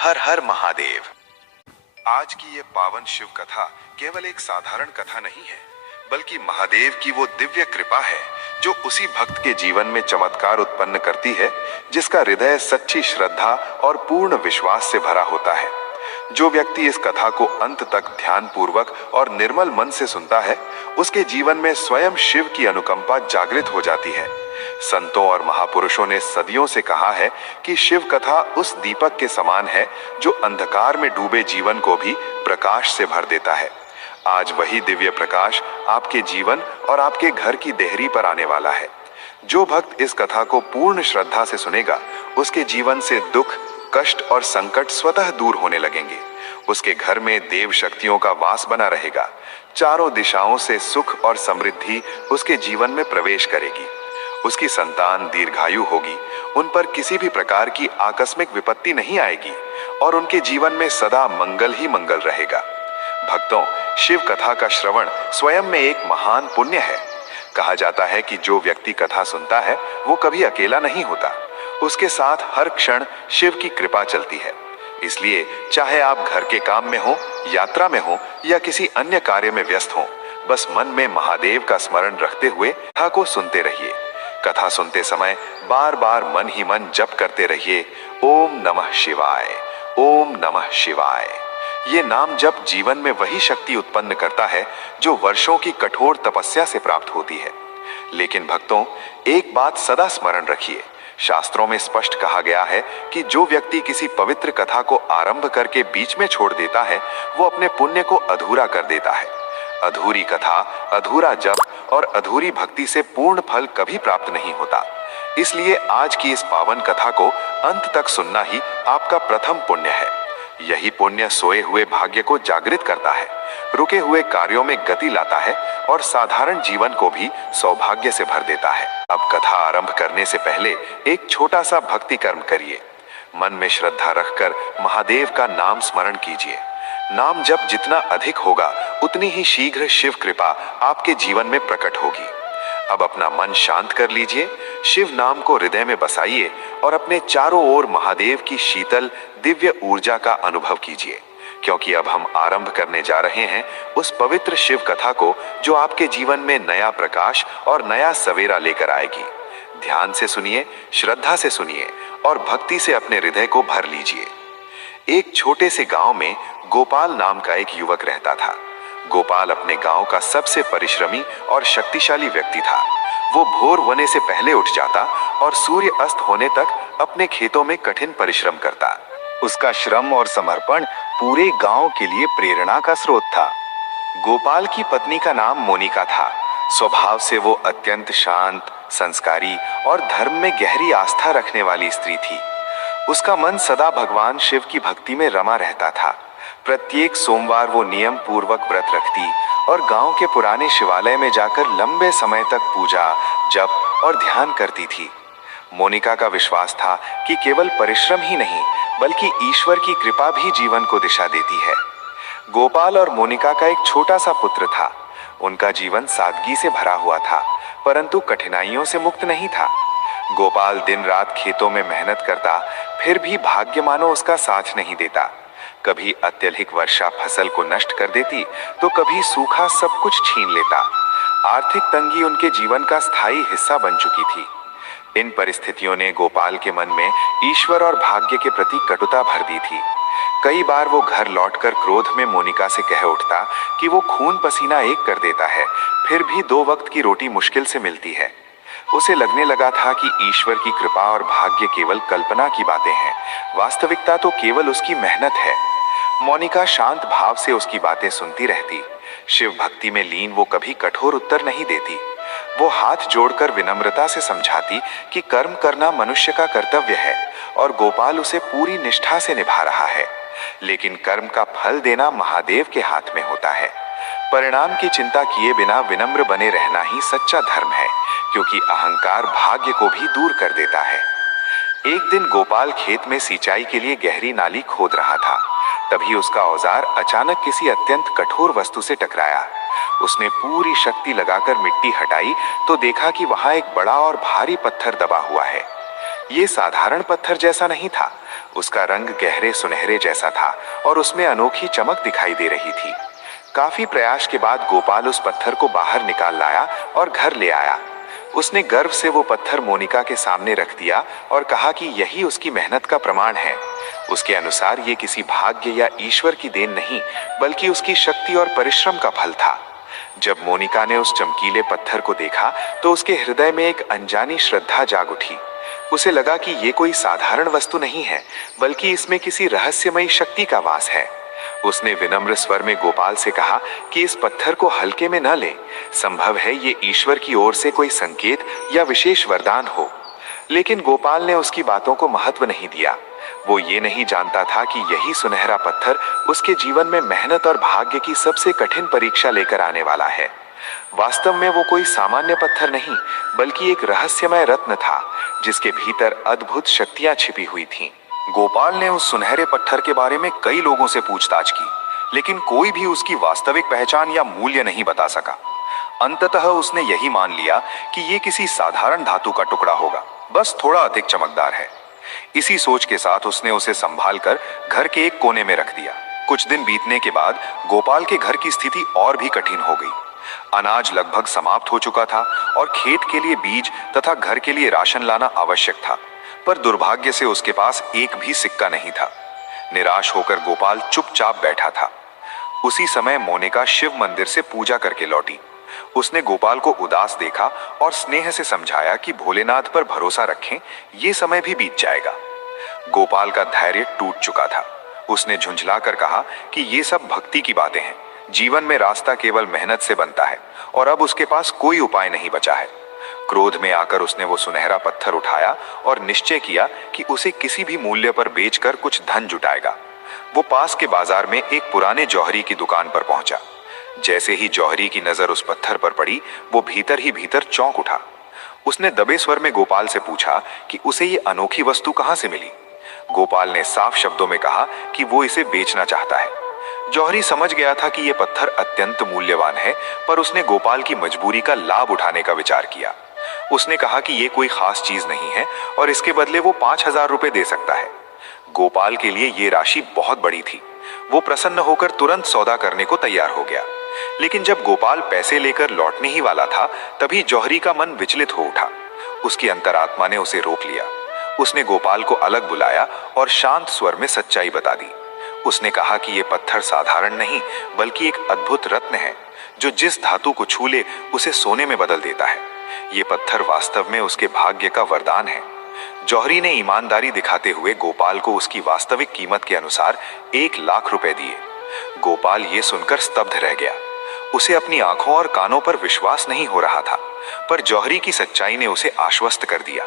हर हर महादेव। आज की ये पावन शिव कथा केवल एक साधारण कथा नहीं है, बल्कि महादेव की वो दिव्य कृपा है जो उसी भक्त के जीवन में चमत्कार उत्पन्न करती है जिसका हृदय सच्ची श्रद्धा और पूर्ण विश्वास से भरा होता है। जो व्यक्ति इस कथा को अंत तक ध्यान पूर्वक और निर्मल मन से सुनता है, उसके जीवन में स्वयं शिव की अनुकंपा जागृत हो जाती है। संतों और महापुरुषों ने सदियों से कहा है कि शिव कथा उस दीपक के समान है जो अंधकार में डूबे जीवन को भी प्रकाश से भर देता है। आज वही दिव्य प्रकाश आपके जीवन और आपके घर की देहरी पर आने वाला है। जो भक्त इस कथा को पूर्ण श्रद्धा से सुनेगा, उसके जीवन से दुख, कष्ट और संकट स्वतः दूर होने लगेंगे। उसके घर में देव शक्तियों का वास बना रहेगा। चारों दिशाओं से सुख और समृद्धि उसके जीवन में प्रवेश करेगी। उसकी संतान दीर्घायु होगी, उन पर किसी भी प्रकार की आकस्मिक विपत्ति नहीं आएगी और उनके जीवन में सदा मंगल ही मंगल रहेगा। भक्तों, शिव कथा का श्रवण स्वयं में एक महान पुण्य है। कहा जाता है कि जो व्यक्ति कथा सुनता है वो कभी अकेला नहीं होता, उसके साथ हर क्षण शिव की कृपा चलती है। इसलिए चाहे आप घर के काम में हो, यात्रा में हो या किसी अन्य कार्य में व्यस्त हो, बस मन में महादेव का स्मरण रखते हुए कथा को सुनते रहिए। कथा सुनते समय बार बार मन ही मन जप करते रहिए, ओम नमः शिवाय, ओम नमः शिवाय। ये नाम जप जीवन में वही शक्ति उत्पन्न करता है जो वर्षों की कठोर तपस्या से प्राप्त होती है। लेकिन भक्तों, एक बात सदा स्मरण रखिए, शास्त्रों में स्पष्ट कहा गया है कि जो व्यक्ति किसी पवित्र कथा को आरंभ करके बीच में छोड़ देता है, वो अपने पुण्य को अधूरा कर देता है। अधूरी कथा, अधूरा जप और अधूरी भक्ति से पूर्ण फल कभी प्राप्त नहीं होता। इसलिए आज की इस पावन कथा को अंत तक सुनना ही आपका प्रथम पुण्य है। यही पुण्य सोए हुए भाग्य को जागृत करता है, रुके हुए कार्यों में गति लाता है और साधारण जीवन को भी सौभाग्य से भर देता है। अब कथा आरंभ करने से पहले एक छोटा सा भक्ति कर्म करिए। मन में श्रद्धा रखकर महादेव का नाम स्मरण कीजिए। नाम जप जितना अधिक होगा, उतनी ही शीघ्र शिव कृपा आपके जीवन में प्रकट होगी। अब अपना मन शांत कर लीजिए, शिव नाम को हृदय में बसाइए और अपने चारों ओर महादेव की शीतल दिव्य ऊर्जा का अनुभव कीजिए, क्योंकि अब हम आरंभ करने जा रहे हैं उस पवित्र शिव कथा को जो आपके जीवन में नया प्रकाश और नया सवेरा लेकर आएगी। ध्यान से सुनिए, श्रद्धा से सुनिए और भक्ति से अपने हृदय को भर लीजिए। एक छोटे से गांव में गोपाल नाम का एक युवक रहता था। गोपाल अपने गांव का सबसे परिश्रमी और शक्तिशाली व्यक्ति था। वो भोर होने से पहले उठ जाता और सूर्य अस्त होने तक अपने खेतों में कठिन परिश्रम करता। उसका श्रम और समर्पण पूरे गांव के लिए प्रेरणा का स्रोत था। गोपाल की पत्नी का नाम मोनिका था। स्वभाव से वो अत्यंत शांत, संस्कारी और धर्म में गहरी आस्था रखने वाली स्त्री थी। उसका मन सदा भगवान शिव की भक्ति में रमा रहता था। प्रत्येक सोमवार वो नियम पूर्वक व्रत रखती और गांव के पुराने शिवालय में जाकर लंबे समय तक पूजा, जप और ध्यान करती थी। मोनिका का विश्वास था कि केवल परिश्रम ही नहीं, बल्कि ईश्वर की कृपा भी जीवन को दिशा देती है। गोपाल और मोनिका का एक छोटा सा पुत्र था। उनका जीवन सादगी से भरा हुआ था, परंतु कठिनाइयों से मुक्त नहीं था। गोपाल दिन रात खेतों में मेहनत करता, फिर भी भाग्य मानो उसका साथ नहीं देता। कभी अत्यधिक वर्षा फसल को नष्ट कर देती, तो कभी सूखा सब कुछ छीन लेता। आर्थिक तंगी उनके जीवन का स्थायी हिस्सा बन चुकी थी। इन परिस्थितियों ने गोपाल के मन में ईश्वर और भाग्य के प्रति कटुता भर दी थी। कई बार वो घर लौटकर क्रोध में मोनिका से कह उठता कि वो खून पसीना एक कर देता है, फिर भी 2 वक्त की रोटी मुश्किल से मिलती है। उसे लगने लगा था कि ईश्वर की कृपा और भाग्य केवल कल्पना की बातें हैं, वास्तविकता तो केवल उसकी मेहनत है। मोनिका शांत भाव से उसकी बातें सुनती रहती। शिव भक्ति में लीन वो कभी कठोर उत्तर नहीं देती। वो हाथ जोड़कर विनम्रता से समझाती कि कर्म करना मनुष्य का कर्तव्य है और गोपाल उसे पूरी निष्ठा से निभा रहा है, लेकिन कर्म का फल देना महादेव के हाथ में होता है। परिणाम की चिंता किए बिना विनम्र बने रहना ही सच्चा धर्म है, क्योंकि अहंकार भाग्य को भी दूर कर देता है। एक दिन गोपाल खेत में सिंचाई के लिए गहरी नाली खोद रहा था। तभी उसका औजार अचानक किसी अत्यंत कठोर वस्तु से टकराया। उसने पूरी शक्ति लगाकर मिट्टी हटाई तो देखा कि वहां एक बड़ा और भारी पत्थर दबा हुआ है। ये साधारण पत्थर जैसा नहीं था। उसका रंग गहरे सुनहरे जैसा था और उसमें अनोखी चमक दिखाई दे रही थी। काफी प्रयास के बाद गोपाल उस पत्थर को बाहर निकाल लाया और घर ले आया। उसने गर्व से वो पत्थर मोनिका के सामने रख दिया और कहा कि यही उसकी मेहनत का प्रमाण है। उसके अनुसार ये किसी भाग्य या ईश्वर की देन नहीं, बल्कि उसकी शक्ति और परिश्रम का फल था। जब मोनिका ने उस चमकीले पत्थर को देखा तो उसके हृदय में एक अनजानी श्रद्धा जाग उठी। उसे लगा कि ये कोई साधारण वस्तु नहीं है, बल्कि इसमें किसी रहस्यमयी शक्ति का वास है। उसने विनम्र स्वर में गोपाल से कहा कि इस पत्थर को हल्के में न ले। संभव है ये ईश्वर की ओर से कोई संकेत या विशेष वरदान हो। लेकिन गोपाल ने उसकी बातों को महत्व नहीं दिया। वो ये नहीं जानता था कि यही सुनहरा पत्थर उसके जीवन में मेहनत और भाग्य की सबसे कठिन परीक्षा लेकर आने वाला है। वास्तव में वो कोई सामान्य पत्थर नहीं, बल्कि एक रहस्यमय रत्न था, जिसके भीतर अद्भुत शक्तियां छिपी हुई थीं। गोपाल ने उस सुनहरे पत्थर के बारे में कई लोगों से पूछताछ की, लेकिन कोई भी उसकी वास्तविक पहचान या मूल्य नहीं बता सका। अंततः उसने यही मान लिया कि ये किसी साधारण धातु का टुकड़ा होगा, बस थोड़ा अधिक चमकदार है। इसी सोच के साथ उसने उसे संभाल कर घर के एक कोने में रख दिया। कुछ दिन बीतने के बाद गोपाल के घर की स्थिति और भी कठिन हो गई। अनाज लगभग समाप्त हो चुका था और खेत के लिए बीज तथा घर के लिए राशन लाना आवश्यक था, पर दुर्भाग्य से उसके पास एक भी सिक्का नहीं था। निराश होकर गोपाल चुपचाप बैठा था। उसी समय मोनिका शिव मंदिर से पूजा करके लौटी। उसने गोपाल को उदास देखा और स्नेह से समझाया कि भोलेनाथ पर भरोसा रखें, ये समय भी बीत जाएगा। गोपाल का धैर्य टूट चुका था। उसने झुंझलाकर कहा कि ये सब भक्ति की बातें हैं। जीवन में रास्ता केवल मेहनत से बनता है और अब उसके पास कोई उपाय नहीं बचा है। क्रोध में आकर उसने वो सुनहरा पत्थर उठाया और निश्चय किया कि उसे किसी भी मूल्य पर बेचकर कुछ धन जुटाएगा। वो पास के बाजार में एक पुराने जौहरी की दुकान पर पहुंचा। जैसे ही जौहरी की नजर उस पत्थर पर पड़ी, वो भीतर ही भीतर चौंक उठा। उसने दबे स्वर में गोपाल से पूछा कि उसे ये अनोखी वस्तु कहां से मिली। गोपाल ने साफ शब्दों में कहा कि वो इसे बेचना चाहता है। जौहरी समझ गया था कि यह पत्थर अत्यंत मूल्यवान है, पर उसने गोपाल की मजबूरी का लाभ उठाने का विचार किया। उसने कहा कि यह कोई खास चीज नहीं है और इसके बदले वो 5,000 रुपए दे सकता है। गोपाल के लिए ये राशि बहुत बड़ी थी। वो प्रसन्न होकर तुरंत सौदा करने को तैयार हो गया। लेकिन जब गोपाल पैसे लेकर लौटने ही वाला था, तभी जौहरी का मन विचलित हो उठा। उसकी अंतरात्मा ने उसे रोक लिया। उसने गोपाल को अलग बुलाया और शांत स्वर में सच्चाई बता दी। उसने कहा कि यह पत्थर साधारण नहीं, बल्कि एक अद्भुत रत्न है, जो जिस धातु को छू ले उसे सोने में बदल देता है। ये पत्थर वास्तव में उसके भाग्य का वरदान है। जौहरी ने ईमानदारी दिखाते हुए गोपाल को उसकी वास्तविक कीमत के अनुसार 1,00,000 रुपए दिए। गोपाल ये सुनकर स्तब्ध रह गया। उसे अपनी आंखों और कानों पर विश्वास नहीं हो रहा था, पर जौहरी की सच्चाई ने उसे आश्वस्त कर दिया।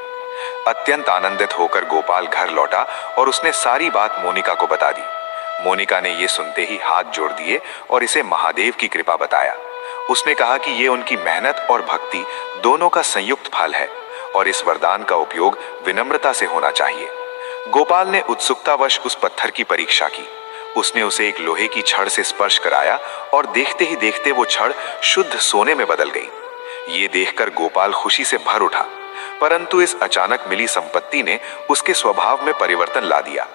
अत्यंत आनंदित होकर गोपाल घर लौटा और उसने सारी बात मोनिका को बता दी। मोनिका ने ये सुनते ही हाथ जोड़ दिए और इसे महादेव की कृपा बताया। उसने कहा कि ये उनकी मेहनत और भक्ति दोनों का संयुक्त फल है और इस वरदान का उपयोग विनम्रता से होना चाहिए। गोपाल ने उत्सुकतावश उस पत्थर की परीक्षा की। उसने उसे एक लोहे की छड़ से स्पर्श कराया और देखते ही देखते वो छड़ शुद्ध सोने में बदल गई। ये देखकर गोपाल खुशी से भर उठा, परंतु इस अचानक मिली संपत्ति ने उसके स्वभाव में परिवर्तन ला दिया।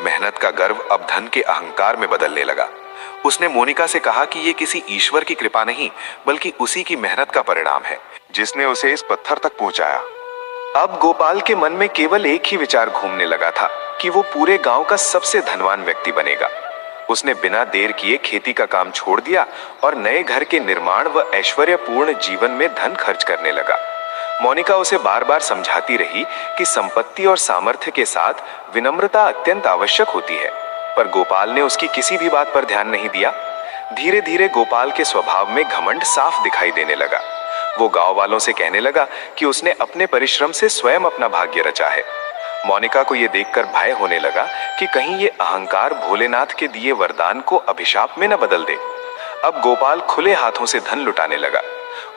मेहनत का गर्व अब धन के अहंकार में बदलने लगा। उसने मोनिका से कहा कि ये किसी ईश्वर की कृपा नहीं, बल्कि उसी की मेहनत का परिणाम है, जिसने उसे इस पत्थर तक पहुंचाया। अब गोपाल के मन में केवल एक ही विचार घूमने लगा था कि वो पूरे गांव का सबसे धनवान व्यक्ति बनेगा। उसने बिना देर किए खेती का काम छोड़ दिया और नए घर के निर्माण व ऐश्वर्यपूर्ण जीवन में धन खर्च करने लगा। मोनिका उसे बार बार समझाती रही कि संपत्ति और सामर्थ्य के साथ विनम्रता अत्यंत आवश्यक होती है, पर गोपाल ने उसकी किसी भी बात पर ध्यान नहीं दिया। धीरे धीरे गोपाल के स्वभाव में घमंड साफ दिखाई देने लगा। वो गांव वालों से कहने लगा कि उसने अपने परिश्रम से स्वयं अपना भाग्य रचा है। मोनिका को यह देखकर भय होने लगा कि कहीं ये अहंकार भोलेनाथ के दिए वरदान को अभिशाप में न बदल दे। अब गोपाल खुले हाथों से धन लुटाने लगा।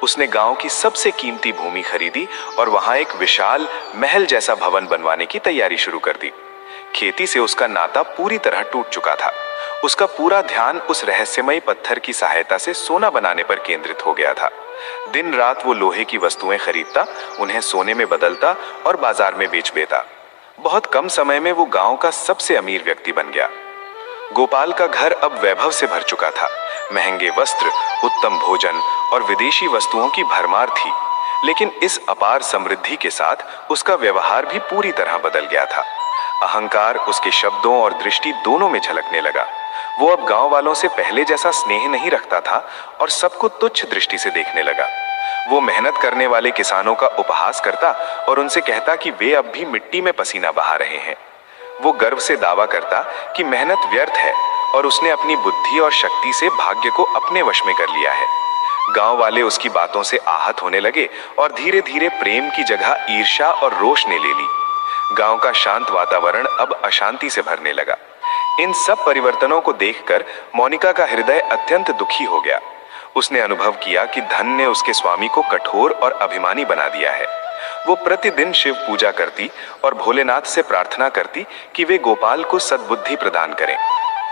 उसने गांव की सबसे कीमती भूमि खरीदी और वहां एक विशाल महल जैसा भवन बनवाने की तैयारी शुरू कर दी। खेती से उसका नाता पूरी तरह टूट चुका था। उसका पूरा ध्यान उस रहस्यमयी पत्थर की सहायता से सोना बनाने पर केंद्रित हो गया था। दिन रात वो लोहे की वस्तुएं खरीदता, उन्हें सोने में बदलता और बाजार में बेच देता। बहुत कम समय में वो गांव का सबसे अमीर व्यक्ति बन गया। गोपाल का घर अब वैभव से भर चुका था। महंगे वस्त्र, उत्तम भोजन और विदेशी वस्तुओं की भरमार थी। लेकिन इस अपार समृद्धि के साथ उसका व्यवहार भी पूरी तरह बदल गया था। अहंकार उसके शब्दों और दृष्टि दोनों में झलकने लगा। वो अब गांव वालों से पहले जैसा स्नेह नहीं रखता था और सबको तुच्छ दृष्टि से देखने लगा। वो मेहनत करने वाले किसानों का उपहास करता और उनसे कहता कि वे अब भी मिट्टी में पसीना बहा रहे हैं। वो गर्व से दावा करता कि मेहनत व्यर्थ है और उसने अपनी बुद्धि और शक्ति से भाग्य को अपने वश में कर लिया है। गांव वाले उसकी बातों से आहत होने लगे और धीरे धीरे प्रेम की जगह ईर्ष्या और रोष ने ले ली। गांव का शांत वातावरण अब अशांति से भरने लगा। इन सब परिवर्तनों को देखकर मोनिका का हृदय अत्यंत दुखी हो गया। उसने अनुभव किया कि धन ने उसके स्वामी को कठोर और अभिमानी बना दिया है। वो प्रतिदिन शिव पूजा करती और भोलेनाथ से प्रार्थना करती कि वे गोपाल को सद्बुद्धि प्रदान करें।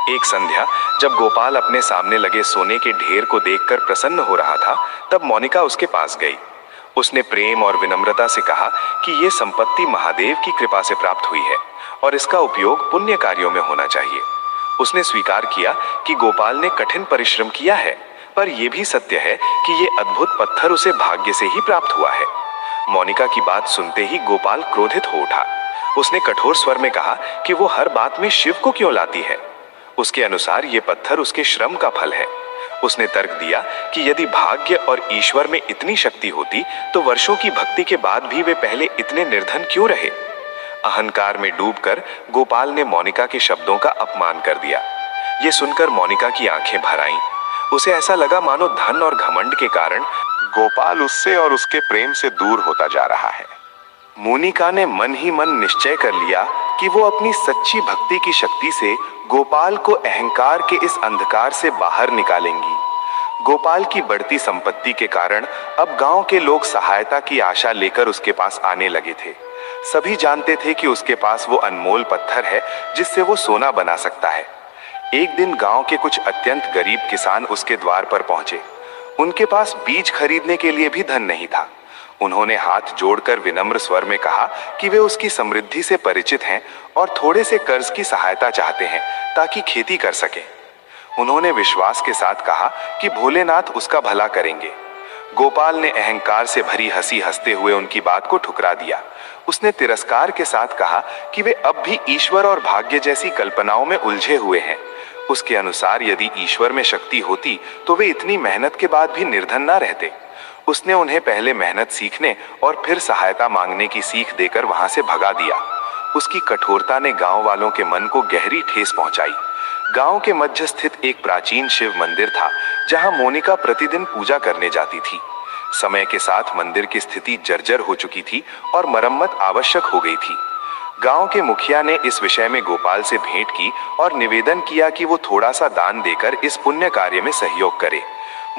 एक संध्या जब गोपाल अपने सामने लगे सोने के ढेर को देखकर प्रसन्न हो रहा था, तब मोनिका उसके पास गई। उसने प्रेम और विनम्रता से कहा कि ये संपत्ति महादेव की कृपा से प्राप्त हुई है और इसका उपयोग पुण्य कार्यों में होना चाहिए। उसने स्वीकार किया कि गोपाल ने कठिन परिश्रम किया है, पर यह भी सत्य है कि ये अद्भुत पत्थर उसे भाग्य से ही प्राप्त हुआ है। मोनिका की बात सुनते ही गोपाल क्रोधित हो उठा। उसने कठोर स्वर में कहा कि वो हर बात में शिव को क्यों लाती है। उसके अनुसार ये पत्थर उसके श्रम का फल है। उसने तर्क दिया कि यदि भाग्य और ईश्वर में इतनी शक्ति होती तो वर्षों की भक्ति के बाद भी वे पहले इतने निर्धन क्यों रहे। अहंकार में डूबकर गोपाल ने मोनिका के शब्दों का अपमान कर दिया। ये सुनकर मोनिका की आंखें भर आईं। उसे ऐसा लगा मानो धन और घमंड के कारण गोपाल उससे और उसके प्रेम से दूर होता जा रहा है। मोनिका ने मन ही मन निश्चय कर लिया कि वो अपनी सच्ची भक्ति की शक्ति से गोपाल को अहंकार के इस अंधकार से बाहर निकालेंगी। गोपाल की बढ़ती संपत्ति के कारण अब गांव के लोग सहायता की आशा लेकर उसके पास आने लगे थे। सभी जानते थे कि उसके पास वो अनमोल पत्थर है जिससे वो सोना बना सकता है। एक दिन गांव के कुछ अत्यंत गरीब किसान उसके द्वार पर पहुंचे। उनके पास बीज खरीदने के लिए भी धन नहीं था। उन्होंने हाथ जोड़कर विनम्र स्वर में कहा कि वे उसकी समृद्धि से परिचित हैं और थोड़े से कर्ज की सहायता चाहते हैं ताकि खेती कर सकें। उन्होंने विश्वास के साथ कहा कि भोलेनाथ उसका भला करेंगे। गोपाल ने अहंकार से भरी हंसी हंसते हुए उनकी बात को ठुकरा दिया। उसने तिरस्कार के साथ कहा कि वे अब भी ईश्वर और भाग्य जैसी कल्पनाओं में उलझे हुए हैं। उसके अनुसार यदि ईश्वर में शक्ति होती तो वे इतनी मेहनत के बाद भी निर्धन ना रहते। उसने उन्हें पहले मेहनत सीखने और फिर सहायता मांगने की सीख देकर वहां से भगा दिया। उसकी कठोरता ने गांव वालों के मन को गहरी ठेस पहुंचाई। गांव के मध्य स्थित एक प्राचीन शिव मंदिर था जहां मोनिका प्रतिदिन पूजा करने जाती थी। समय के साथ मंदिर की स्थिति जर्जर हो चुकी थी और मरम्मत आवश्यक हो गई थी। गांव के मुखिया ने इस विषय में गोपाल से भेंट की और निवेदन किया कि वो थोड़ा सा दान देकर इस पुण्य कार्य में सहयोग करे।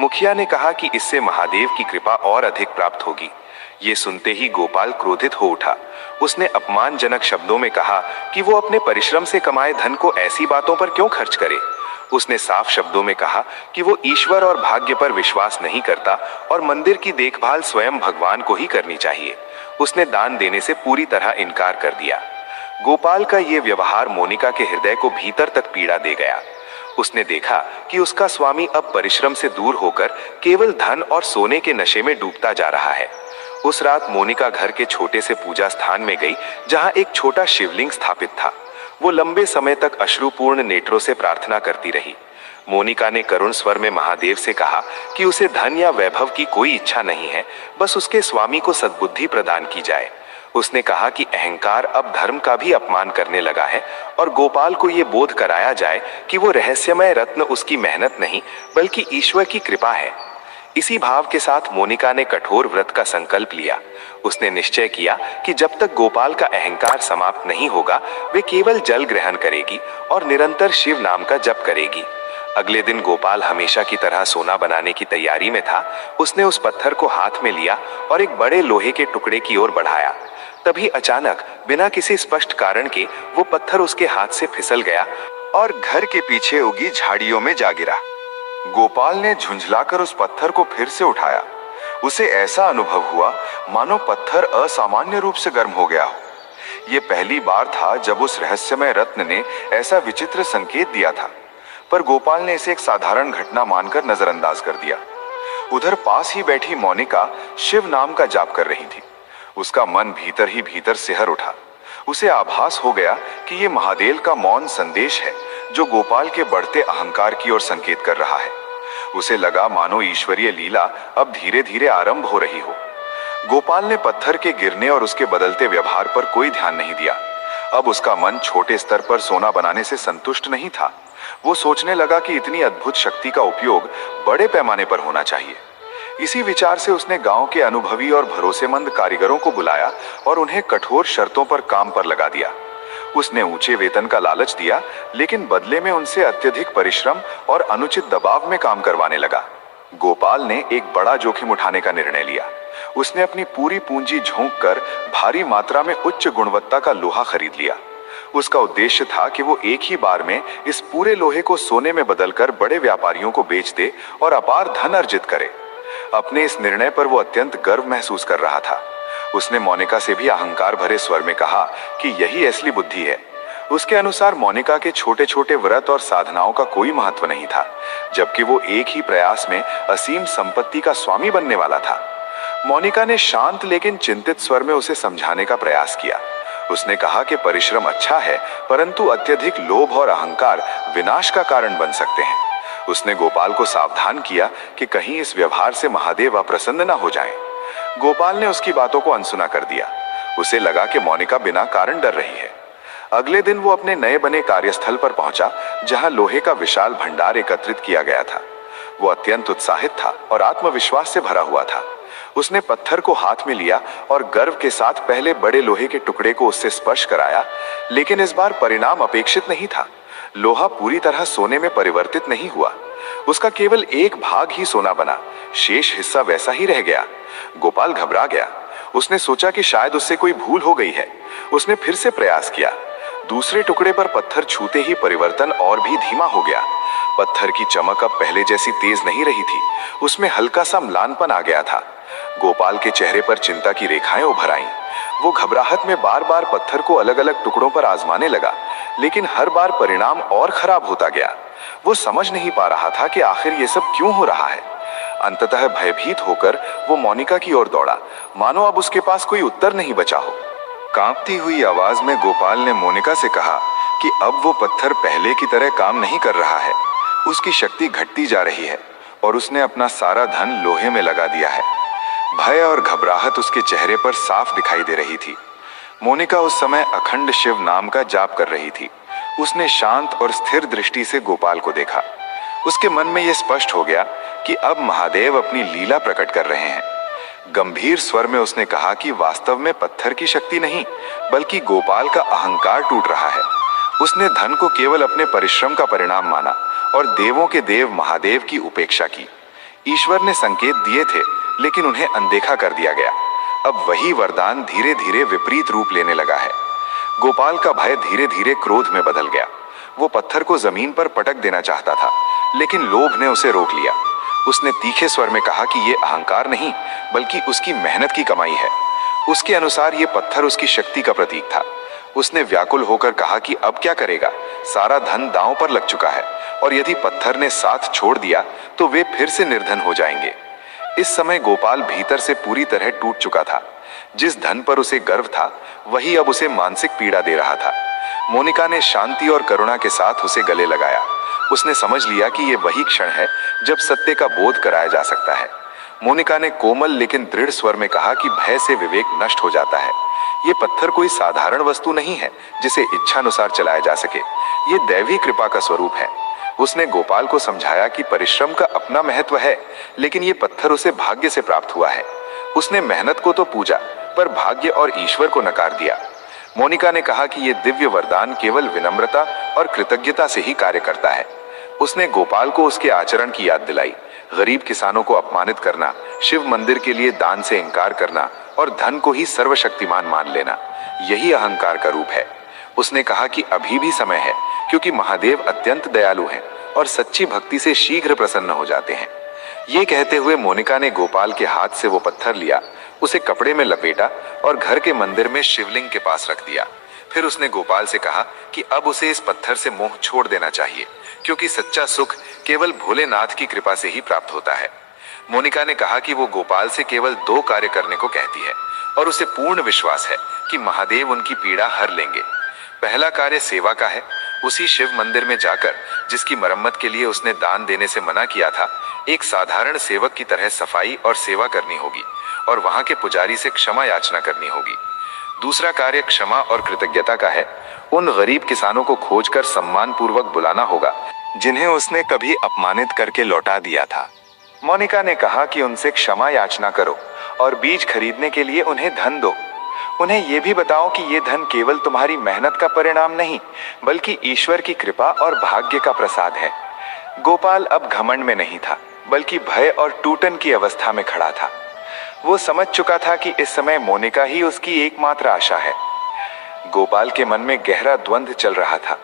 मुखिया ने कहा कि इससे महादेव की कृपा और अधिक प्राप्त होगी। ये सुनते ही गोपाल क्रोधित हो उठा। उसने अपमानजनक शब्दों में कहा कि वो अपने परिश्रम से कमाए धन को ऐसी बातों पर क्यों खर्च करे। उसने साफ शब्दों में कहा कि वो ईश्वर और भाग्य पर विश्वास नहीं करता और मंदिर की देखभाल स्वयं भगवान को ही करनी चाहिए। उसने दान देने से पूरी तरह इनकार कर दिया। गोपाल का ये व्यवहार मोनिका के हृदय को भीतर तक पीड़ा दे गया। उसने देखा कि उसका स्वामी अब परिश्रम से दूर होकर केवल धन और सोने के नशे में डूबता जा रहा है। उस रात मोनिका घर के छोटे से पूजा स्थान में गई जहां एक छोटा शिवलिंग स्थापित था। वो लंबे समय तक अश्रुपूर्ण नेत्रों से प्रार्थना करती रही। मोनिका ने करुण स्वर में महादेव से कहा कि उसे धन या वैभव की कोई इच्छा नहीं है, बस उसके स्वामी को सद्बुद्धि प्रदान की जाए। उसने कहा कि अहंकार अब धर्म का भी अपमान करने लगा है और गोपाल को ये बोध कराया जाए कि वो रहस्यमय रत्न उसकी मेहनत नहीं बल्कि ईश्वर की कृपा है। इसी भाव के साथ मोनिका ने कठोर व्रत का संकल्प लिया। उसने निश्चय किया कि जब तक गोपाल का अहंकार समाप्त नहीं होगा वे केवल जल ग्रहण करेगी और निरंतर शिव नाम का जप करेगी। अगले दिन गोपाल हमेशा की तरह सोना बनाने की तैयारी में था। उसने उस पत्थर को हाथ में लिया और एक बड़े लोहे के टुकड़े की ओर बढ़ाया। तभी अचानक बिना किसी स्पष्ट कारण के वो पत्थर उसके हाथ से फिसल गया और घर के पीछे उगी झाड़ियों में जा गिरा। गोपाल ने झुंझलाकर उस पत्थर को फिर से उठाया। उसे ऐसा अनुभव हुआ मानो पत्थर असामान्य रूप से गर्म हो गया हो। ये पहली बार था जब उस रहस्यमय रत्न ने ऐसा विचित्र संकेत दिया था, पर गोपाल ने इसे एक साधारण घटना मानकर नजरअंदाज कर दिया। उधर पास ही बैठी मोनिका शिव नाम का जाप कर रही थी। उसका मन भीतर ही भीतर सिहर उठा। उसे आभास हो गया कि ये महादेव का मौन संदेश है जो गोपाल के बढ़ते अहंकार की ओर संकेत कर रहा है। उसे लगा मानो ईश्वरीय लीला अब धीरे धीरे आरंभ हो रही हो। गोपाल ने पत्थर के गिरने और उसके बदलते व्यवहार पर कोई ध्यान नहीं दिया। अब उसका मन छोटे स्तर पर सोना बनाने से संतुष्ट नहीं था। वो सोचने लगा कि इतनी अद्भुत शक्ति का उपयोग बड़े पैमाने पर होना चाहिए। इसी विचार से उसने गांव के अनुभवी और भरोसेमंद कारीगरों को बुलाया और उन्हें कठोर शर्तों पर काम पर लगा दिया। उसने ऊंचे वेतन का लालच दिया, लेकिन बदले में उनसे अत्यधिक परिश्रम और अनुचित दबाव में काम करवाने लगा। गोपाल ने एक बड़ा जोखिम उठाने का निर्णय लिया। उसने अपनी पूरी पूंजी झोंक कर भारी मात्रा में उच्च गुणवत्ता का लोहा खरीद लिया। उसका उद्देश्य था कि वो एक ही बार में इस पूरे लोहे को सोने में बदलकर बड़े व्यापारियों को बेच दे और अपार धन अर्जित करे। अपने इस निर्णय पर वो अत्यंत गर्व महसूस कर रहा था। उसने मोनिका से भी अहंकार भरे स्वर में कहा कि यही असली बुद्धि है। उसके अनुसार मोनिका के छोटे छोटे व्रत और साधनाओं का कोई महत्व नहीं था, जबकि वो एक ही प्रयास में असीम संपत्ति का स्वामी बनने वाला था। मोनिका ने शांत लेकिन चिंतित स्वर में उसे समझाने का प्रयास किया। उसने कहा कि परिश्रम अच्छा है, परंतु अत्यधिक लोभ और अहंकार विनाश का कारण बन सकते हैं। उसने गोपाल को सावधान किया कि कहीं इस व्यवहार से महादेव अप्रसन्न न हो जाएं। गोपाल ने उसकी बातों को अनसुना कर दिया। उसे लगा कि मोनिका बिना कारण डर रही है। अगले दिन वो अपने नए बने कार्यस्थल पर पहुंचा, जहां लोहे का विशाल भंडार एकत्रित किया गया था। वो अत्यंत उत्साहित था और आत्मविश्वास से भरा हुआ था। उसने पत्थर को हाथ में लिया और गर्व के साथ पहले बड़े लोहे के टुकड़े को उससे स्पर्श कराया, लेकिन इस बार परिणाम अपेक्षित नहीं था। लोहा पूरी तरह सोने में परिवर्तित नहीं हुआ। उसका केवल एक भाग ही सोना बना, शेष हिस्सा वैसा ही रह गया। गोपाल घबरा गया। उसने सोचा कि शायद उससे कोई भूल हो गई है। उसने फिर से प्रयास किया। दूसरे टुकड़े पर पत्थर छूते ही परिवर्तन और भी धीमा हो गया। पत्थर की चमक अब पहले जैसी तेज नहीं रही थी, उसमें हल्का सा म्लानपन आ गया था। गोपाल के चेहरे पर चिंता की रेखाएं उभर आईं। वो घबराहट में बार बार पत्थर को अलग अलग टुकड़ों पर आजमाने लगा, लेकिन हर बार परिणाम और खराब होता गया। वो समझ नहीं पा रहा था कि आखिर ये सब क्यों हो रहा है। अंततः भयभीत होकर वो मोनिका की ओर दौड़ा, मानो अब उसके पास कोई उत्तर नहीं बचा हो। कांपती हुई आवाज में गोपाल ने मोनिका से कहा कि अब वो पत्थर पहले की तरह काम नहीं कर रहा है। उसकी शक्ति घटती जा रही है और उसने अपना सारा धन लोहे में लगा दिया है। भय और घबराहट उसके चेहरे पर साफ दिखाई दे रही थी। मोनिका उस समय अखंड शिव नाम का जाप कर रही थी। उसने शांत और स्थिर दृष्टि से गोपाल को देखा। उसके मन में यह स्पष्ट हो गया कि अब महादेव अपनी लीला प्रकट कर रहे हैं। गंभीर स्वर में उसने कहा कि वास्तव में पत्थर की शक्ति नहीं, बल्कि गोपाल का अहंकार टूट रहा है। उसने धन को केवल अपने परिश्रम का परिणाम माना और देवों के देव महादेव की उपेक्षा की। ईश्वर ने संकेत दिए थे, लेकिन उन्हें अनदेखा कर दिया गया। अब वही वरदान धीरे धीरे विपरीत रूप लेने लगा है। गोपाल का भय धीरे धीरे क्रोध में बदल गया। वो पत्थर को जमीन पर पटक देना चाहता था, लेकिन लोभ ने उसे रोक लिया। उसने तीखे स्वर में कहा कि ये अहंकार नहीं, बल्कि उसकी मेहनत की कमाई है। उसके अनुसार ये पत्थर उसकी शक्ति का प्रतीक था। उसने व्याकुल होकर कहा कि अब क्या करेगा, सारा धन दांव पर लग चुका है और यदि पत्थर ने साथ छोड़ दिया तो वे फिर से निर्धन हो जाएंगे। इस समय गोपाल भीतर से पूरी तरह टूट चुका था। जिस धन पर उसे गर्व था, वही अब उसे मानसिक पीड़ा दे रहा था। मोनिका ने शांति और करुणा के साथ उसे गले लगाया। उसने समझ लिया कि ये वही क्षण है जब सत्य का बोध कराया जा सकता है। मोनिका ने कोमल लेकिन दृढ़ स्वर में कहा कि भय से विवेक नष्ट हो जाता है। ये पत्थर कोई साधारण वस्तु नहीं है जिसे इच्छानुसार चलाया जा सके। ये दैवी कृपा का स्वरूप है। उसने गोपाल को समझाया कि परिश्रम का अपना महत्व है, लेकिन ये पत्थर उसे भाग्य से प्राप्त हुआ है। उसने मेहनत को तो पूजा, पर भाग्य और ईश्वर को नकार दिया। मोनिका ने कहा कि ये दिव्य वरदान केवल विनम्रता और कृतज्ञता से ही कार्य करता है। उसने गोपाल को उसके आचरण की याद दिलाई। गरीब किसानों को अपमानित करना, शिव मंदिर के लिए दान से इनकार करना और धन को ही सर्वशक्तिमान मान लेना, यही अहंकार का रूप है। उसने कहा कि अभी भी समय है, क्योंकि महादेव अत्यंत दयालु हैं और सच्ची भक्ति से शीघ्र प्रसन्न हो जाते हैं। ये कहते हुए मोनिका ने गोपाल के हाथ से वो पत्थर लिया उसे कपड़े में लपेटा और घर के मंदिर में शिवलिंग के पास रख दिया। फिर उसने गोपाल से कहा कि अब उसे इस पत्थर से मोह छोड़ देना चाहिए, क्योंकि सच्चा सुख केवल भोलेनाथ की कृपा से ही प्राप्त होता है। मोनिका ने कहा कि वो गोपाल से केवल 2 कार्य करने को कहती है और उसे पूर्ण विश्वास है कि महादेव उनकी पीड़ा हर लेंगे। पहला कार्य सेवा का है। उसी शिव मंदिर में जाकर जिसकी मरम्मत के लिए उसने दान देने से मना किया था, एक साधारण सेवक की तरह सफाई और सेवा करनी होगी और वहां के पुजारी से क्षमा याचना करनी होगी। दूसरा कार्य क्षमा और कृतज्ञता का है। उन गरीब किसानों को खोजकर सम्मान पूर्वक बुलाना होगा जिन्हें उसने कभी अपमानित करके लौटा दिया था। मोनिका ने कहा कि उनसे क्षमा याचना करो और बीज खरीदने के लिए उन्हें धन दो। उन्हें यह भी बताओ कि ये धन केवल तुम्हारी मेहनत का परिणाम नहीं, बल्कि ईश्वर की कृपा और भाग्य का प्रसाद है। गोपाल अब घमंड में नहीं था, बल्कि भय और टूटन की अवस्था में खड़ा था। वो समझ चुका था कि इस समय मोनिका ही उसकी एकमात्र आशा है। गोपाल के मन में गहरा द्वंद्व चल रहा था।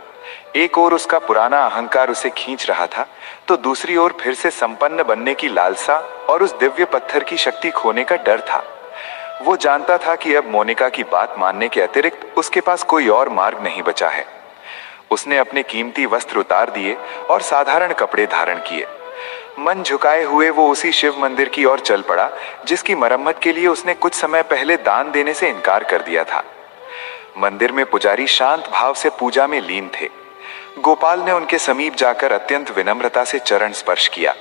एक ओर उसका पुराना अहंकार उसे खींच रहा था, तो दूसरी ओर फिर से संपन्न बनने की लालसा और उस दिव्य पत्थर की शक्ति खोने का डर था। वो जानता था कि अब मोनिका की बात मानने के अतिरिक्त उसके पास कोई और मार्ग नहीं बचा है। उसने अपने कीमती वस्त्र उतार दिए और साधारण कपड़े धारण किए। मन झुकाए हुए वो उसी शिव मंदिर की ओर चल पड़ा जिसकी मरम्मत के लिए उसने कुछ समय पहले दान देने से इनकार कर दिया था। मंदिर में पुजारी शांत भाव से पूजा में लीन थे। गोपाल ने उनके समीप जाकर अत्यंत विनम्रता से चरण स्पर्श किया।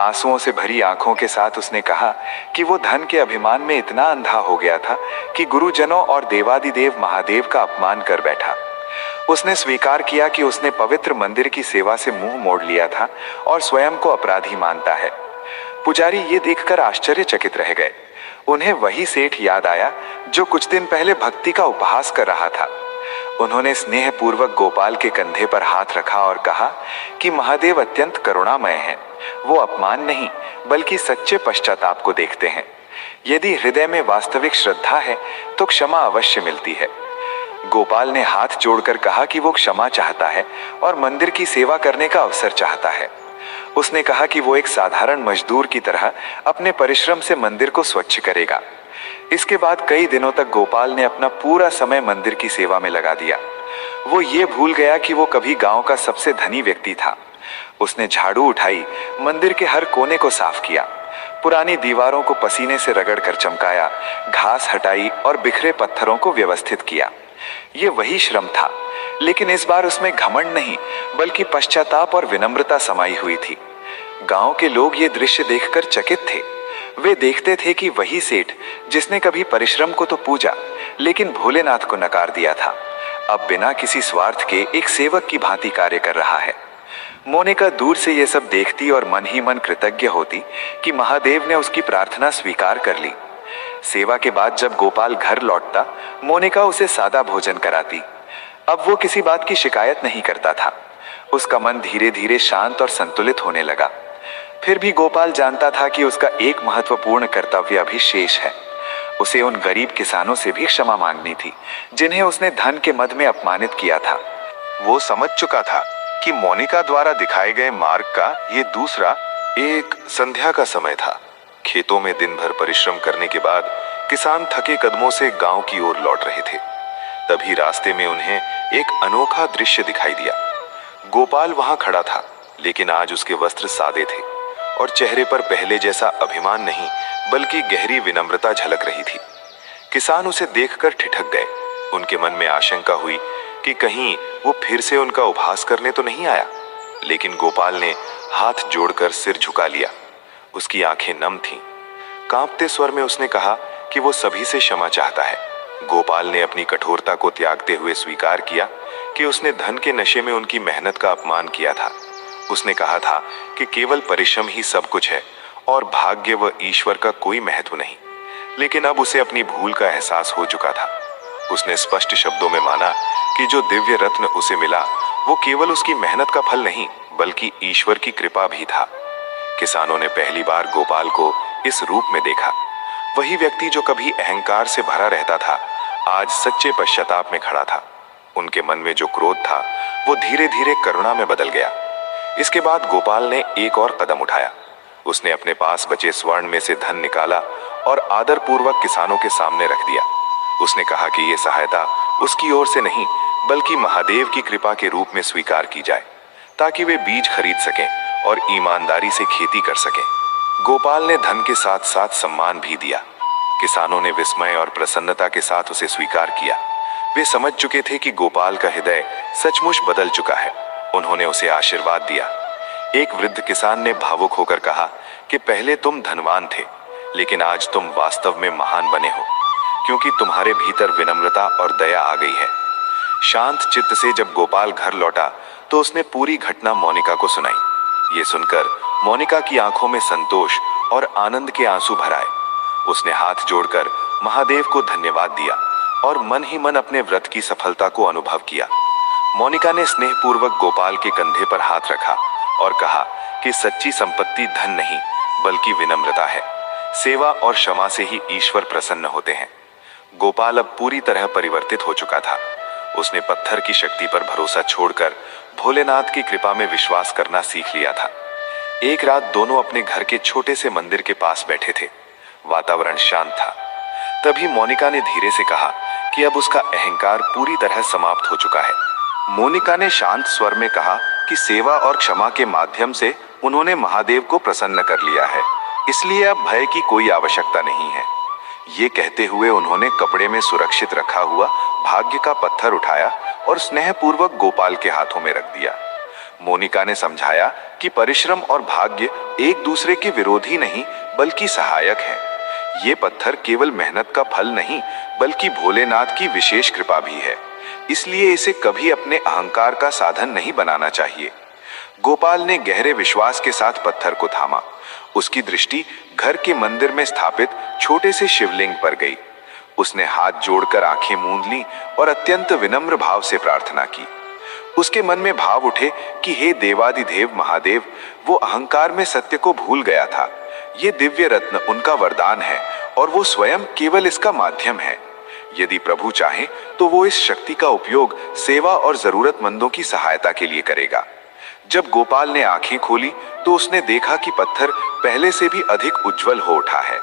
आंसुओं से भरी आंखों के साथ उसने कहा कि वो धन के अभिमान में इतना अंधा हो गया था कि गुरुजनों और देवादिदेव महादेव का अपमान कर बैठा। उसने स्वीकार किया कि उसने पवित्र मंदिर की सेवा से मुंह मोड़ लिया था और स्वयं को अपराधी मानता है। पुजारी ये देखकर आश्चर्यचकित रह गए। उन्हें वही सेठ याद आया जो कुछ दिन पहले भक्ति का उपहास कर रहा था। उन्होंने स्नेहपूर्वक गोपाल के कंधे पर हाथ रखा और कहा कि महादेव अत्यंत करुणामय हैं। वो अपमान नहीं, बल्कि सच्चे पश्चाताप को देखते हैं। यदि हृदय में वास्तविक श्रद्धा है तो क्षमा अवश्य मिलती है। गोपाल ने हाथ जोड़कर कहा कि वो क्षमा चाहता है और मंदिर की सेवा करने का अवसर चाहता है। उसने कहा कि वो एक साधारण मजदूर की तरह अपने परिश्रम से मंदिर को स्वच्छ करेगा। इसके बाद कई दिनों तक गोपाल ने अपना पूरा समय मंदिर की सेवा में लगा दिया। वो ये भूल गया कि वो कभी गांव का सबसे धनी व्यक्ति था। उसने झाड़ू उठाई, मंदिर के हर कोने को साफ किया, पुरानी दीवारों को पसीने से रगड़कर चमकाया, घास हटाई और बिखरे पत्थरों को व्यवस्थित किया। ये वही श्रम था, लेकिन इस बार उसमें घमंड नहीं, बल्कि पश्चाताप और विनम्रता समाई हुई थी। गांव के लोग ये दृश्य देखकर चकित थे। वे देखते थे कि वही सेठ जिसने कभी परिश्रम को तो पूजा, लेकिन भोलेनाथ को नकार दिया था, अब बिना किसी स्वार्थ के एक सेवक की भांति कार्य कर रहा है। मोनिका दूर से ये सब देखती और मन ही मन कृतज्ञ होती कि महादेव ने उसकी प्रार्थना स्वीकार कर ली। सेवा के बाद जब गोपाल घर लौटता, मोनिका उसे सादा भोजन कराती। अब वो किसी बात की शिकायत नहीं करता था। उसका मन धीरे धीरे शांत और संतुलित होने लगा। फिर भी गोपाल जानता था कि उसका एक महत्वपूर्ण कर्तव्य अभी शेष है। उसे उन गरीब किसानों से भी क्षमा मांगनी थी जिन्हें उसने धन के मद में अपमानित किया था। वो समझ चुका था कि मोनिका द्वारा दिखाए गए मार्ग का ये दूसरा एक संध्या का समय था। खेतों में दिन भर परिश्रम करने के बाद किसान थके कदमों से गांव की ओर लौट रहे थे। तभी रास्ते में उन्हें एक अनोखा दृश्य दिखाई दिया। गोपाल वहां खड़ा था, लेकिन आज उसके वस्त्र सादे थे और चेहरे पर पहले जैसा अभिमान नहीं, बल्कि गहरी विनम्रता झलक रही थी। किसान उसे देखकर ठिठक गए। उनके मन में आशंका हुई कि कहीं वो फिर से उनका उपहास करने तो नहीं आया, लेकिन गोपाल ने हाथ जोड़कर सिर झुका लिया। उसकी आंखें नम थीं। कांपते स्वर में उसने कहा कि वो सभी से क्षमा चाहता है। गोपाल ने अपनी कठोरता को त्यागते हुए स्वीकार किया कि उसने धन के नशे में उनकी मेहनत का अपमान किया था। उसने कहा था कि केवल परिश्रम ही सब कुछ है और भाग्य व ईश्वर का कोई महत्व नहीं, लेकिन अब उसे अपनी भूल का एहसास हो चुका था। उसने स्पष्ट शब्दों में माना कि जो दिव्य रत्न उसे मिला वो केवल उसकी मेहनत का फल नहीं, बल्कि ईश्वर की कृपा भी था। किसानों ने पहली बार गोपाल को इस रूप में देखा। वही व्यक्ति जो कभी अहंकार से भरा रहता था, आज सच्चे पश्चाताप में खड़ा था। उनके मन में जो क्रोध था वो धीरे धीरे करुणा में बदल गया। इसके बाद गोपाल ने एक और कदम उठाया। उसने अपने पास बचे स्वर्ण में से धन निकाला और आदरपूर्वक किसानों के सामने रख दिया। उसने कहा कि ये सहायता उसकी ओर से नहीं बल्कि महादेव की कृपा के रूप में स्वीकार की जाए, ताकि वे बीज खरीद सकें और ईमानदारी से खेती कर सकें। गोपाल ने धन के साथ साथ सम्मान भी दिया। किसानों ने विस्मय और प्रसन्नता के साथ उसे स्वीकार किया। वे समझ चुके थे कि गोपाल का हृदय सचमुच बदल चुका है। उन्होंने उसे आशीर्वाद दिया। एक वृद्ध किसान ने भावुक होकर कहा कि पहले तुम धनवान थे, लेकिन आज तुम वास्तव में महान बने हो, क्योंकि तुम्हारे भीतर विनम्रता और दया आ गई है। शांत चित्त से जब गोपाल घर लौटा तो उसने पूरी घटना मोनिका को सुनाई। ये सुनकर मोनिका की आंखों में संतोष और आनंद के आंसू भर आए। उसने हाथ जोड़कर महादेव को धन्यवाद दिया और मन ही मन अपने व्रत की सफलता को अनुभव किया। मोनिका ने स्नेहपूर्वक गोपाल के कंधे पर हाथ रखा और कहा कि सच्ची संपत्ति धन नहीं बल्कि विनम्रता है। सेवा और क्षमा से ही ईश्वर प्रसन्न होते हैं। गोपाल अब पूरी तरह परिवर्तित हो चुका था। उसने पत्थर की शक्ति पर भरोसा छोड़कर भोलेनाथ की कृपा में विश्वास करना सीख लिया था। एक रात दोनों अपने घर के छोटे से मंदिर के पास बैठे थे। वातावरण शांत था। तभी मोनिका ने धीरे से कहा कि अब उसका अहंकार पूरी तरह समाप्त हो चुका है। मोनिका ने शांत स्वर में कहा कि सेवा और क्षमा के माध्यम से उन्होंने महादेव को प्रसन्न कर लिया है, इसलिए अब भय की कोई आवश्यकता नहीं है। ये कहते हुए उन्होंने कपड़े में सुरक्षित रखा हुआ भाग्य का पत्थर उठाया और स्नेहपूर्वक गोपाल के हाथों में रख दिया। मोनिका ने समझाया कि परिश्रम और भाग्य एक दूसरे के विरोधी नहीं बल्कि सहायक है। ये पत्थर केवल मेहनत का फल नहीं बल्कि भोलेनाथ की विशेष कृपा भी है, इसलिए इसे कभी अपने अहंकार का साधन नहीं बनाना चाहिए। गोपाल ने गहरे विश्वास के साथ पत्थर को थामा। उसकी दृष्टि घर के मंदिर में स्थापित छोटे से शिवलिंग पर गई। उसने हाथ जोड़कर आंखें मूंद ली और अत्यंत विनम्र भाव से प्रार्थना की। उसके मन में भाव उठे कि हे देवादिदेव महादेव, वो अहंकार में सत्य को भूल गया था। ये दिव्य रत्न उनका वरदान है और वो स्वयं केवल इसका माध्यम है। यदि प्रभु चाहे तो वो इस शक्ति का उपयोग सेवा और जरूरतमंदों की सहायता के लिए करेगा। जब गोपाल ने आंखें खोली तो उसने देखा कि पत्थर पहले से भी अधिक उज्जवल हो उठा है।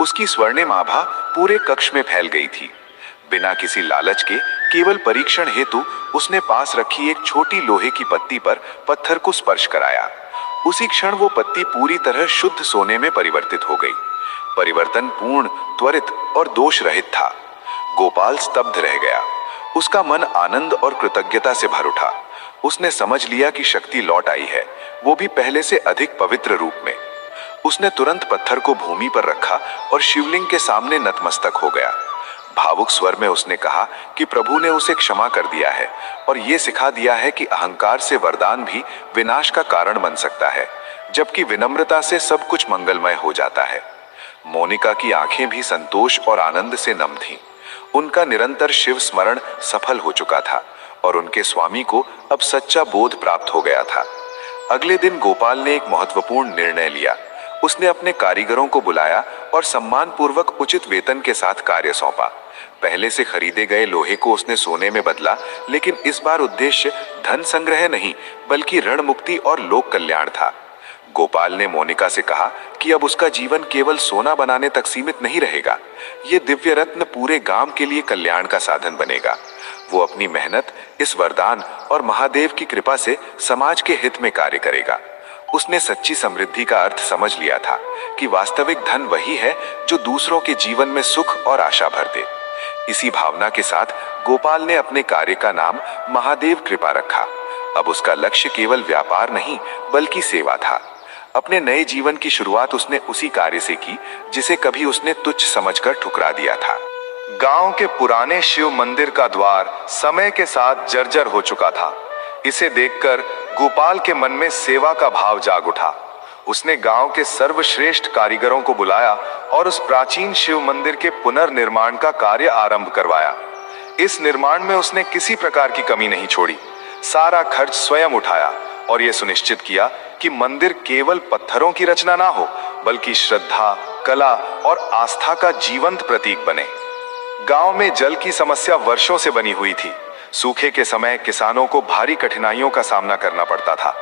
उसकी स्वर्णिम आभा पूरे कक्ष में फैल गई थी। बिना किसी लालच के केवल परीक्षण हेतु उसने पास रखी एक छोटी लोहे की पत्ती पर पत्थर को स्पर्श कराया। उसी क्षण वो पत्ती पूरी तरह शुद्ध सोने में परिवर्तित हो गई। परिवर्तन पूर्ण, त्वरित और दोष रहित था। गोपाल स्तब्ध रह गया। उसका मन आनंद और कृतज्ञता से भर उठा। उसने समझ लिया कि शक्ति लौट आई है, वो भी पहले से अधिक पवित्र रूप में। उसने तुरंत पत्थर को भूमि पर रखा और शिवलिंग के सामने नतमस्तक हो गया। भावुक स्वर में उसने कहा कि प्रभु ने उसे क्षमा कर दिया है और ये सिखा दिया है कि अहंकार से वरदान भी विनाश का कारण बन सकता है, जबकि विनम्रता से सब कुछ मंगलमय हो जाता है। मोनिका की आंखें भी संतोष और आनंद से नम थीं। उनका निरंतर शिव स्मरण सफल हो चुका था और उनके स्वामी को अब सच्चा बोध प्राप्त हो गया था। अगले दिन गोपाल ने एक महत्वपूर्ण निर्णय लिया। उसने अपने कारीगरों को बुलाया और सम्मानपूर्वक उचित वेतन के साथ कार्य सौंपा। पहले से खरीदे गए लोहे को उसने सोने में बदला, लेकिन इस बार उद्देश्य धन संग्रह नहीं बल्कि ऋण मुक्ति और लोक कल्याण था। गोपाल ने मोनिका से कहा कि अब उसका जीवन केवल सोना बनाने तक सीमित नहीं रहेगा। ये दिव्य रत्न पूरे गांव के लिए कल्याण का साधन बनेगा। वो अपनी मेहनत, इस वरदान और महादेव की कृपा से समाज के हित में कार्य करेगा। उसने सच्ची समृद्धि का अर्थ समझ लिया था कि वास्तविक धन वही है जो दूसरों के जीवन में सुख और आशा भर दे। इसी भावना के साथ गोपाल ने अपने कार्य का नाम महादेव कृपा रखा। अब उसका लक्ष्य केवल व्यापार नहीं बल्कि सेवा था। अपने नए जीवन की शुरुआत उसने उसी कार्य से की जिसे कभी उसने तुच्छ समझकर ठुकरा दिया था। गांव के पुराने शिव मंदिर का द्वार समय के साथ जर्जर हो चुका था। इसे देखकर गोपाल के मन में सेवा का भाव जाग उठा। उसने गांव के सर्वश्रेष्ठ कारीगरों को बुलाया और उस प्राचीन शिव मंदिर के पुनर्निर्माण का कार्य आरंभ करवाया। इस निर्माण में उसने किसी प्रकार की कमी नहीं छोड़ी। सारा खर्च स्वयं उठाया और यह सुनिश्चित किया कि मंदिर केवल पत्थरों की रचना ना हो बल्कि श्रद्धा, कला और आस्था का जीवंत प्रतीक बने। गांव में जल की समस्या वर्षों से बनी हुई थी। सूखे के समय किसानों को भारी कठिनाइयों का सामना करना पड़ता था।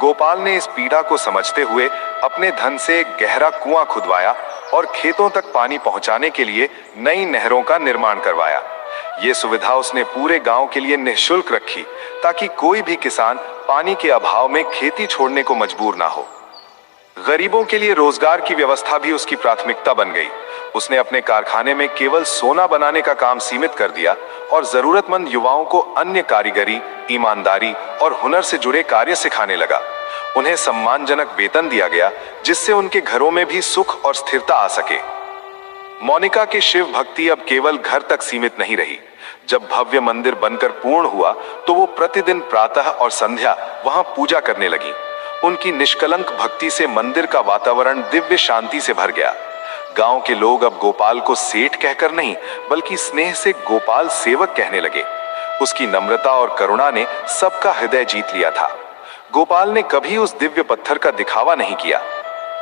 गोपाल ने इस पीड़ा को समझते हुए अपने धन से एक गहरा कुआं खुदवाया और खेतों तक पानी पहुंचाने के लिए नई नहरों का निर्माण करवाया। ये सुविधा उसने पूरे गांव के लिए निःशुल्क रखी ताकि कोई भी किसान पानी के अभाव में खेती छोड़ने को मजबूर ना हो। गरीबों के लिए रोजगार की व्यवस्था भी उसकी प्राथमिकता बन गई। उसने अपने कारखाने में केवल सोना बनाने का काम सीमित कर दिया और जरूरतमंद युवाओं को अन्य कारीगरी, ईमानदारी और हुनर से जुड़े कार्य सिखाने लगा। उन्हें सम्मानजनक वेतन दिया गया जिससे उनके घरों में भी सुख और स्थिरता आ सके। मोनिका की शिव भक्ति अब केवल घर तक सीमित नहीं रही। जब भव्य मंदिर बनकर पूर्ण हुआ तो वो प्रतिदिन प्रातः और संध्या वहां पूजा करने लगी। उनकी निष्कलंक भक्ति से मंदिर का वातावरण दिव्य शांति से भर गया। गांव के लोग अब गोपाल को सेठ कहकर नहीं बल्कि स्नेह से गोपाल सेवक कहने लगे। उसकी नम्रता और करुणा ने सबका हृदय जीत लिया था। गोपाल ने कभी उस दिव्य पत्थर का दिखावा नहीं किया।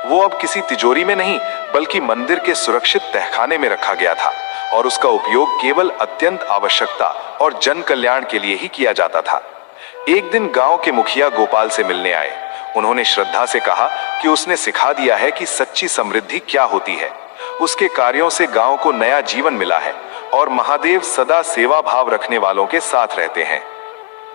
वो अब किसी तिजोरी में नहीं बल्कि मंदिर के सुरक्षित तहखाने में रखा गया था और उसका उपयोग केवल अत्यंत आवश्यकता और जन कल्याण के लिए ही किया जाता था। एक दिन गांव के मुखिया गोपाल से मिलने आए। उन्होंने श्रद्धा से कहा कि उसने सिखा दिया है कि सच्ची समृद्धि क्या होती है। उसके कार्यों से गांव को नया जीवन मिला है और महादेव सदा सेवा भाव रखने वालों के साथ रहते हैं।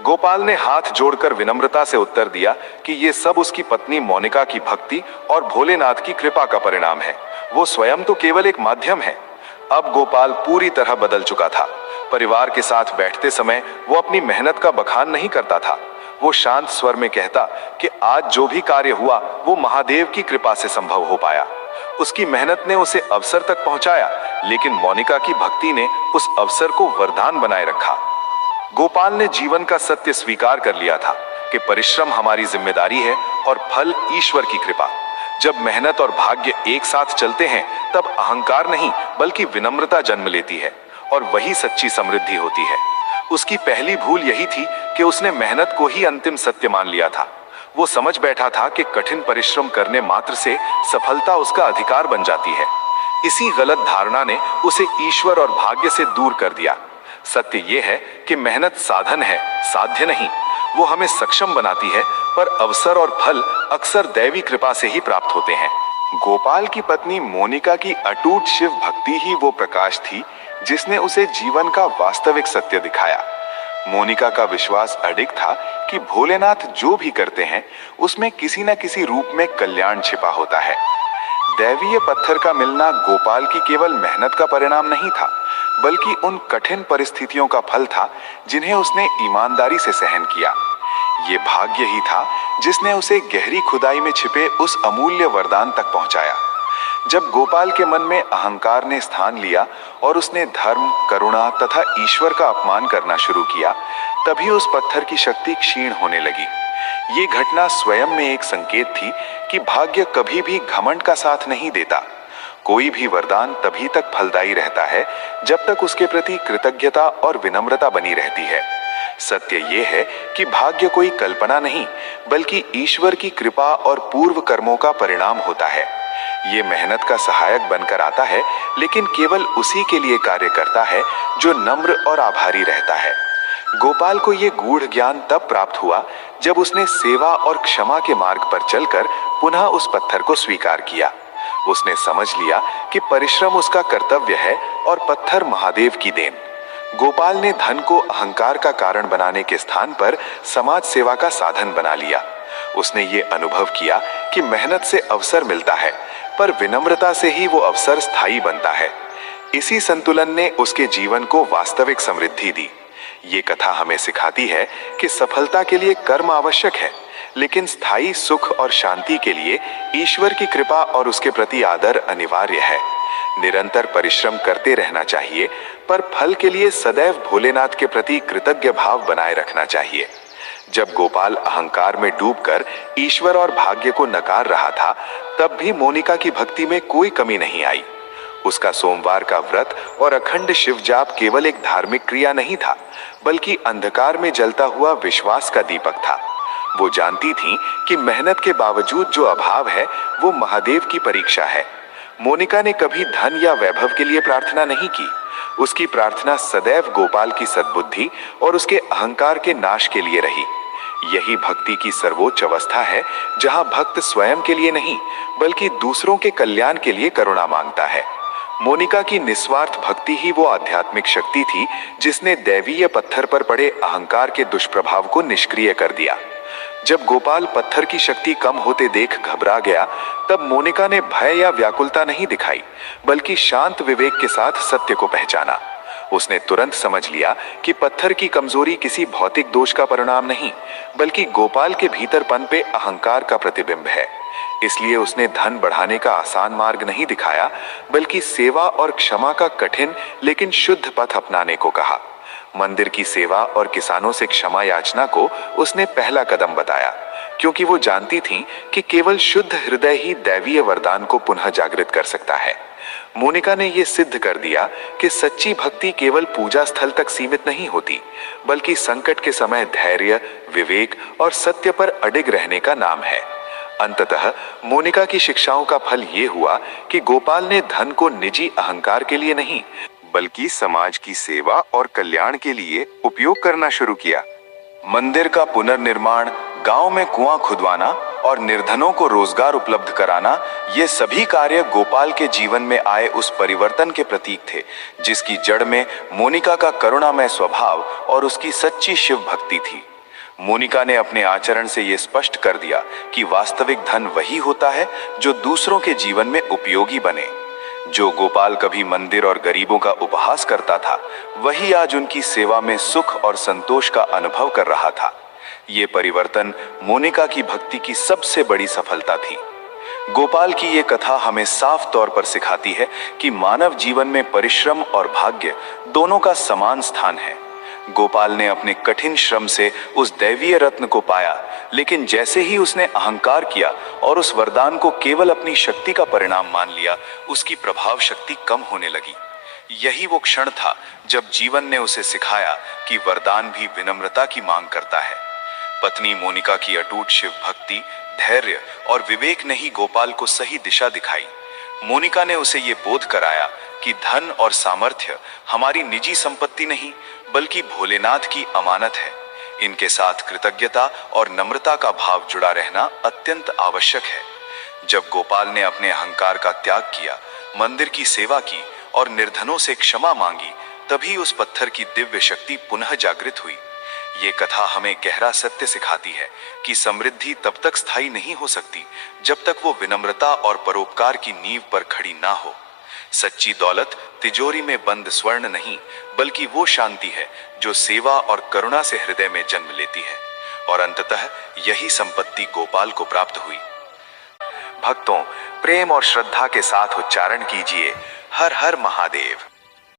गोपाल ने हाथ जोड़कर विनम्रता से उत्तर दिया कि ये सब उसकी पत्नी मोनिका की भक्ति और भोलेनाथ की कृपा का परिणाम है। वो स्वयं तो केवल एक माध्यम है। अब गोपाल पूरी तरह बदल चुका था। परिवार के साथ बैठते समय वो अपनी मेहनत का बखान नहीं करता था। वो शांत स्वर में कहता कि आज जो भी कार्य हुआ वो महादेव की कृपा से संभव हो पाया। उसकी मेहनत ने उसे अवसर तक पहुंचाया, लेकिन मोनिका की भक्ति ने उस अवसर को वरदान बनाए रखा। गोपाल ने जीवन का सत्य स्वीकार कर लिया था कि परिश्रम हमारी जिम्मेदारी है और फल ईश्वर की कृपा। जब मेहनत और भाग्य एक साथ चलते हैं तब अहंकार नहीं बल्कि विनम्रता जन्म लेती है और वही सच्ची समृद्धि होती है। उसकी पहली भूल यही थी कि उसने मेहनत को ही अंतिम सत्य मान लिया था। वो समझ बैठा था कि कठिन परिश्रम करने मात्र से सफलता उसका अधिकार बन जाती है। इसी गलत धारणा ने उसे ईश्वर और भाग्य से दूर कर दिया। सत्य ये है कि मेहनत साधन है, साध्य नहीं। वो हमें सक्षम बनाती है, पर अवसर और फल अक्सर दैवी कृपा से ही प्राप्त होते हैं। गोपाल की पत्नी मोनिका की अटूट शिव भक्ति ही वो प्रकाश थी जिसने उसे जीवन का वास्तविक सत्य दिखाया। मोनिका का विश्वास अडिग था कि भोलेनाथ जो भी करते हैं उसमें किसी न किसी रूप में कल्याण छिपा होता है। दैवीय पत्थर का मिलना गोपाल की केवल मेहनत का परिणाम नहीं था, बल्कि उन कठिन परिस्थितियों का फल था जिन्हें उसने ईमानदारी से सहन किया। ये भाग्य ही था जिसने उसे गहरी खुदाई में छिपे उस अमूल्य वरदान तक पहुंचाया। जब गोपाल के मन में अहंकार ने स्थान लिया और उसने धर्म, करुणा तथा ईश्वर का अपमान करना शुरू किया, तभी उस पत्थर की शक्ति क्षीण होने लगी। ये घटना स्वयं में एक संकेत थी कि भाग्य कभी भी घमंड का साथ नहीं देता। कोई भी वरदान तभी तक फलदायी रहता है जब तक उसके प्रति कृतज्ञता और विनम्रता बनी रहती है। सत्य ये है कि भाग्य कोई कल्पना नहीं बल्कि ईश्वर की कृपा और पूर्व कर्मों का परिणाम होता है। ये मेहनत का सहायक बनकर आता है, लेकिन केवल उसी के लिए कार्य करता है जो नम्र और आभारी रहता है। गोपाल को ये गूढ़ ज्ञान तब प्राप्त हुआ जब उसने सेवा और क्षमा के मार्ग पर चलकर पुनः उस पत्थर को स्वीकार किया। उसने समझ लिया कि परिश्रम उसका कर्तव्य है और पत्थर महादेव की देन। गोपाल ने धन को अहंकार का कारण बनाने के स्थान पर समाज सेवा का साधन बना लिया। उसने ये अनुभव किया कि मेहनत से अवसर मिलता है, पर विनम्रता से ही वो अवसर स्थायी बनता है। इसी संतुलन ने उसके जीवन को वास्तविक समृद्धि दी। ये कथा हमें सिखाती है कि सफलता के लिए कर्म आवश्यक है, लेकिन स्थायी सुख और शांति के लिए ईश्वर की कृपा और उसके प्रति आदर अनिवार्य है। निरंतर परिश्रम करते रहना चाहिए, पर फल के लिए सदैव भोलेनाथ के प्रति कृतज्ञ भाव बनाए रखना चाहिए। जब गोपाल अहंकार में डूबकर ईश्वर और भाग्य को नकार रहा था, तब भी मोनिका की भक्ति में कोई कमी नहीं आई। उसका सोमवार का व्रत और अखंड शिव जाप केवल एक धार्मिक क्रिया नहीं था, बल्कि अंधकार में जलता हुआ विश्वास का दीपक था। वो जानती थी कि मेहनत के बावजूद जो अभाव है वो महादेव की परीक्षा है। मोनिका ने कभी धन या वैभव के लिए प्रार्थना नहीं की। उसकी प्रार्थना सदैव गोपाल की सद्बुद्धि और उसके अहंकार के नाश के लिए रही। यही भक्ति की सर्वोच्च अवस्था है, जहां भक्त स्वयं के लिए नहीं बल्कि दूसरों के कल्याण के लिए करुणा मांगता है। मोनिका की निस्वार्थ भक्ति ही वो आध्यात्मिक शक्ति थी जिसने दैवीय पत्थर पर पड़े अहंकार के दुष्प्रभाव को निष्क्रिय कर दिया। जब गोपाल पत्थर की शक्ति कम होते देख घबरा गया, तब मोनिका ने भय या व्याकुलता नहीं दिखाई, बल्कि शांत विवेक के साथ सत्य को पहचाना। उसने तुरंत समझ लिया कि पत्थर की कमजोरी किसी भौतिक दोष का परिणाम नहीं, बल्कि गोपाल के भीतर पनपे अहंकार का प्रतिबिंब है। इसलिए उसने धन बढ़ाने का आसान मार्ग नहीं दिखाया, बल्कि सेवा और क्षमा का कठिन लेकिन शुद्ध पथ अपनाने को कहा। मंदिर की सेवा और किसानों से क्षमा याचना को उसने पहला कदम बताया, क्योंकि वो जानती थी कि केवल शुद्ध हृदय ही दैवीय वरदान को पुनः जागृत कर सकता है। मोनिका ने यह सिद्ध कर दिया कि सच्ची भक्ति केवल पूजा स्थल तक सीमित नहीं होती, बल्कि संकट के समय धैर्य, विवेक और सत्य पर अडिग रहने का नाम है। अंततः मोनिका की शिक्षाओं का फल ये हुआ कि गोपाल ने धन को निजी अहंकार के लिए नहीं, बल्कि समाज की सेवा और कल्याण के लिए उपयोग करना शुरू किया। मंदिर का पुनर्निर्माण, गांव में कुआं खुदवाना और निर्धनों को रोजगार उपलब्ध कराना, ये सभी कार्य गोपाल के जीवन में आए उस परिवर्तन के प्रतीक थे, जिसकी जड़ में मोनिका का करुणामय स्वभाव और उसकी सच्ची शिव भक्ति थी। मोनिका ने अपने आचरण से यह स्पष्ट कर दिया कि वास्तविक धन वही होता है जो दूसरों के जीवन में उपयोगी बने। जो गोपाल कभी मंदिर और गरीबों का उपहास करता था, वही आज उनकी सेवा में सुख और संतोष का अनुभव कर रहा था। ये परिवर्तन मोनिका की भक्ति की सबसे बड़ी सफलता थी। गोपाल की ये कथा हमें साफ तौर पर सिखाती है कि मानव जीवन में परिश्रम और भाग्य दोनों का समान स्थान है। गोपाल ने अपने कठिन श्रम से उस दैवीय रत्न को पाया, लेकिन जैसे ही उसने अहंकार किया और उस वरदान को केवल अपनी शक्ति का परिणाम मान लिया, उसकी प्रभाव शक्ति कम होने लगी। यही वो क्षण था जब जीवन ने उसे सिखाया कि वरदान भी विनम्रता की मांग करता है। पत्नी मोनिका की अटूट शिव भक्ति, धैर्य और विवेक ने ही गोपाल को सही दिशा दिखाई। मोनिका ने उसे ये बोध कराया कि धन और सामर्थ्य हमारी निजी संपत्ति नहीं, बल्कि भोलेनाथ की अमानत है। इनके साथ कृतज्ञता और नम्रता का भाव जुड़ा रहना अत्यंत आवश्यक है। जब गोपाल ने अपने अहंकार का त्याग किया, मंदिर की सेवा की और निर्धनों से क्षमा मांगी, तभी उस पत्थर की दिव्य शक्ति पुनः जागृत हुई। ये कथा हमें गहरा सत्य सिखाती है कि समृद्धि तब तक स्थायी नहीं हो सकती जब तक वो विनम्रता और परोपकार की नींव पर खड़ी ना हो। सच्ची दौलत तिजोरी में बंद स्वर्ण नहीं, बल्कि वो शांति है जो सेवा और करुणा से हृदय में जन्म लेती है। और अंततः यही संपत्ति गोपाल को प्राप्त हुई। भक्तों, प्रेम और श्रद्धा के साथ उच्चारण कीजिए, हर हर महादेव।